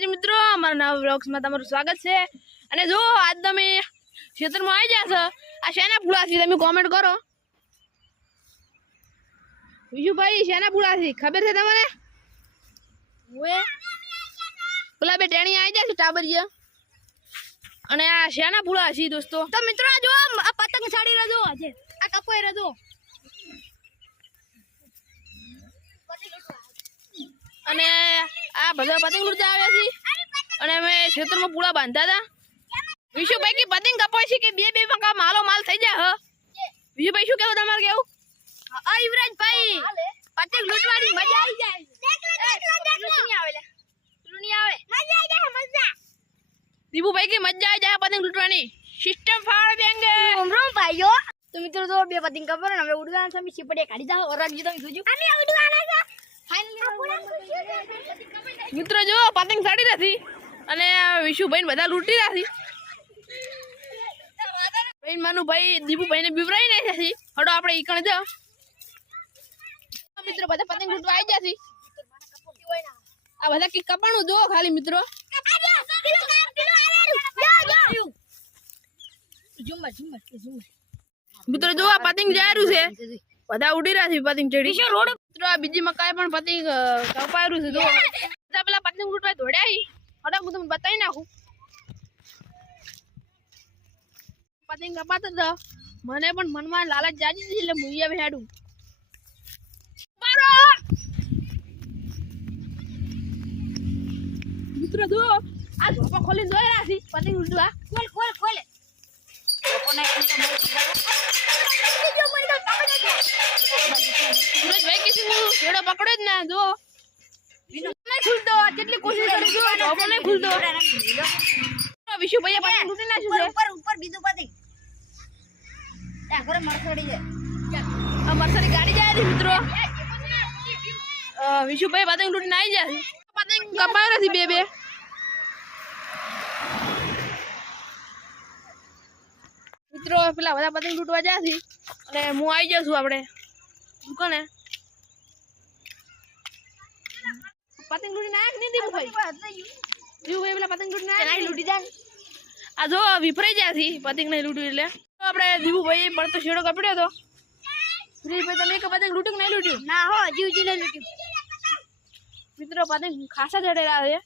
માતાજી મિત્રો, અમારા નવા વ્લોગ્સમાં તમારું સ્વાગત છે। અને જો આજ તમે ખેતરમાં આવી ગયા છો, આ શેના ફૂલા છે તમે કોમેન્ટ કરો। વિશુભાઈ શેના ફૂલા છે ખબર છે તમને? ઓએ પેલા બે ટેણી આવી ગયા છે ટાબરિયા, અને આ શેના ફૂલા છે દોસ્તો? તો મિત્રો આ જો આ પતંગ છાડી રહ્યો આજે, આ કપાઈ રહ્યો, અને આ બધા પતંગ લૂંટતા આવ્યા છે, અને અમે ખેતરમાં પૂળા બાંધતા હતા। વિશુભાઈ કે પતંગ કપાય છે કે બે બે પંખા માલો માલ થઈ જાય। વિશુભાઈ શું કેવું તમારે કેવું? આ યુવરાજભાઈ પતંગ લૂંટવાની મજા આવી જાય, દીપુભાઈ કે મજા આવી જાય પતંગ લૂંટવાની, સિસ્ટમ ફાળ દેંગે। ભાઈઓ તો મિત્રો તો બે પતંગ કપર ને હવે ઉડવાના છે, સીપડે કાઢી જાઓ ઓરજી તમે જોજો અમે ઉડવાના છે ફાઇનલી। મિત્રો જો પતંગ સાડી નથી, અને વિશુભાઈ બધા લૂંટી રહ્યા છે। માનું ભાઈ દીપુભાઈ ને બીવરાઈ નાખ્યા છે, હડો આપણે ઈકણ જાઓ। મિત્રો બધા પતંગ લૂંટવા આવી ગયા છે, આ બધા કી કપાણું જો ખાલી મિત્રો, મિત્રો જો આ પતંગ જાયરું છે, બધા ઉડી રહ્યા છે પતંગ ચડી રોડ। મિત્રો આ બીજી મકાઈ પણ પતંગ કપાયરું છે, જો બધા પેલા પતંગ લૂંટવા દોડ્યા હી, હડો હું તમને બતાવી નાખું। પતંગ કપાતા હતા, મને પણ મનમાં લાલચ જાજી હતી એટલે હું હવે હેડું। મિત્રો જો આ ઝોપા ખોલી જોઈ રહ્યા છે પતંગ લૂંટવા, ખોલ ખોલ ખોલે સુરજભાઈ કિસી હું છેડો પકડો જ ના, જો નહીં ખુલતો, કેટલી કોશિશ કરી જો ઝોપો નહીં ખુલતો। વિશુભાઈ પતંગ લૂંટી નાખ્યું છે, ઉપર ઉપર બીજું પતંગ આ ઘરે મરસડી છે, આ મરસડી ગાડી જાય છે મિત્રો। વિશુભાઈ પતંગ લૂંટીને આવી જાય છે, પતંગ કપાયો નથી બે બે। મિત્રો પેલા બધા પતંગ લૂંટવા જાય છે, અને હું આવી જાઉં છું આપણે દુકાને। પતંગ લૂંટીને આવ્યા કે નહીં દીપુભાઈ? દીપુભાઈ પેલા પતંગ લૂંટીને આવ્યા લૂંટી જાય, આ જો વિફરાઈ જાય છે પતંગ નહીં લૂંટ્યું એટલે। આપણે દીપુભાઈ પડતો શેડો કપડ્યો હતો, સુરેશભાઈ તમે એક પતંગ લૂંટ્યું કે નહીં લૂંટ્યું? ના હો જીવજી ને લૂટ્યું। મિત્રો પતંગ ખાસા ચડેલા છે,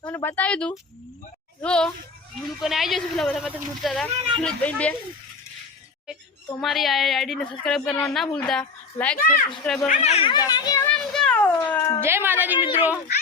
તમને બતાવી દઉં જો હું દુકાને આવી જઈશું, પેલા બધા પતંગ લૂંટતા હતા સુરેશભાઈ બે। તો મારી આઈડીને સબસ્ક્રાઈબ કરવાનું ના ભૂલતા, લાઈક સબસ્ક્રાઈબ કરવાનું ના ભૂલતા। જય માતાજી મિત્રો।